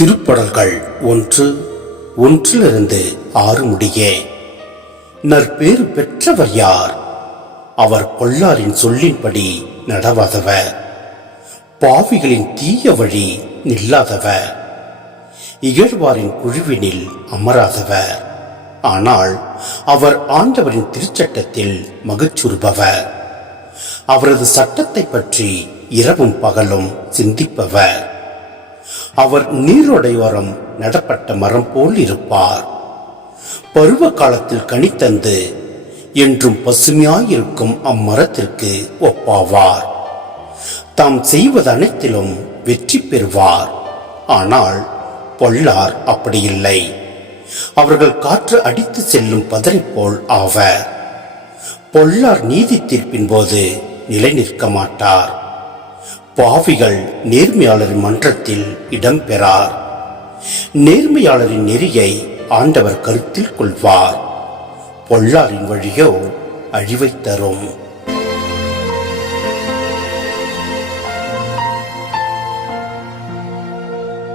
திருப்படல்கள் 1:1-6 முடிய. நற்பேறு பெற்றவர் யார்? அவர் பொல்லாரின் சொல்லின்படி நடவாதவர், பாவிகளின் தீய வழி நில்லாதவர், இகழ்வாரின் குழுவினில் அமராதவர். ஆனால் அவர் ஆண்டவரின் திருச்சட்டத்தில் மகிழ்ச்சுறுபவர். அவரது சட்டத்தை பற்றி இரவும் பகலும் சிந்திப்பவர். அவர் நீரோடையோரம் நடப்பட்ட மரம் போல் இருப்பார். பருவ காலத்தில் கனித்தந்து என்றும் பசுமையாயிருக்கும் அம்மரத்திற்கு ஒப்பாவார். தாம் செய்வது அனைத்திலும் வெற்றி பெறுவார். ஆனால் பொல்லார் அப்படியில்லை. அவர்கள் காற்று அடித்து செல்லும் பதரை போல் ஆவர். பொல்லார் நீதி தீர்ப்பின் போது நிலை நிற்க மாட்டார். பாவிகள் நேர்மையாளரின் மன்றத்தில் இடம் பெறார். நேர்மையாளரின் நெறியை ஆண்டவர் கருத்தில் கொள்வார். பொல்லாரின் வழியோ அழிவை தரும்.